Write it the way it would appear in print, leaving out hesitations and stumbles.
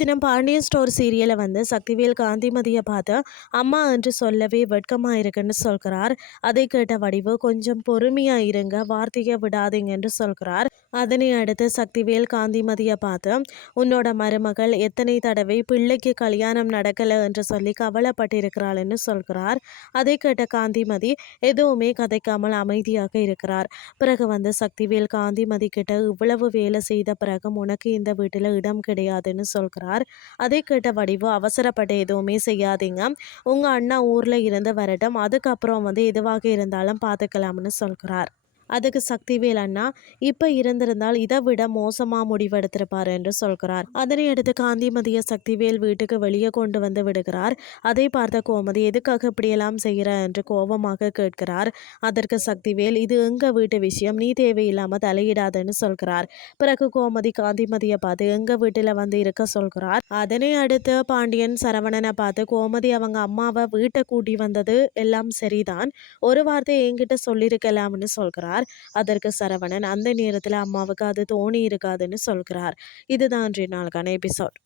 தினம் பாண்டியன் ஸ்டோர் சீரியலை சக்திவேல் காந்திமதியை பார்த்து அம்மா என்று சொல்லவே வெட்கமா இருக்குன்னு சொல்கிறார். அதை கேட்ட வடிவு கொஞ்சம் பொறுமையா இருங்க, வார்த்தையை விடாதீங்க என்று சொல்கிறார். அதனை அடுத்து சக்திவேல் காந்திமதியை பார்த்து உன்னோட மருமகள் எத்தனை தடவை பிள்ளைக்கு கல்யாணம் நடக்கல என்று சொல்லி கவலைப்பட்டிருக்கிறாள்னு சொல்கிறார். அதை கேட்ட காந்திமதி எதுவுமே கதைக்காமல் அமைதியாக இருக்கிறார். பிறகு சக்திவேல் காந்திமதி கிட்ட இவ்வளவு வேலை செய்த பிறகு உனக்கு இந்த வீட்டில் இடம் கிடையாதுன்னு சொல்கிறார். அதை கேட்ட வடிவு அவசரப்பட்டு எதுவுமே செய்யாதீங்க, உங்க அண்ணா ஊர்ல இருந்து வரட்டும், அதுக்கப்புறம் எதுவாக இருந்தாலும் பார்த்துக்கலாம்னு சொல்கிறார். அதுக்கு சக்திவேல் அண்ணா இப்போ இருந்திருந்தால் இதை விட மோசமாக முடிவெடுத்திருப்பார் என்று சொல்கிறார். அதனை அடுத்து காந்திமதியை சக்திவேல் வீட்டுக்கு வெளியே கொண்டு விடுகிறார். அதை பார்த்த கோமதி எதுக்காக இப்படியெல்லாம் செய்கிற என்று கோபமாக கேட்கிறார். அதற்கு சக்திவேல் இது எங்க வீட்டு விஷயம், நீ தேவையில்லாமல் தலையிடாதுன்னு சொல்கிறார். பிறகு கோமதி காந்திமதியை பார்த்து எங்க வீட்டில் இருக்க சொல்கிறார். அதனை அடுத்து பாண்டியன் சரவணனை பார்த்து கோமதி அவங்க அம்மாவை வீட்டை கூட்டி வந்தது எல்லாம் சரிதான், ஒரு வார்த்தை என்கிட்ட சொல்லியிருக்கலாம்னு சொல்கிறார். அதற்கு சரவணன் அந்த நேரத்தில் அம்மாவுக்கு அது தோணி இருக்காதுன்னு சொல்கிறார். இதுதான் இன்றைய நாளுக்கான எபிசோட்.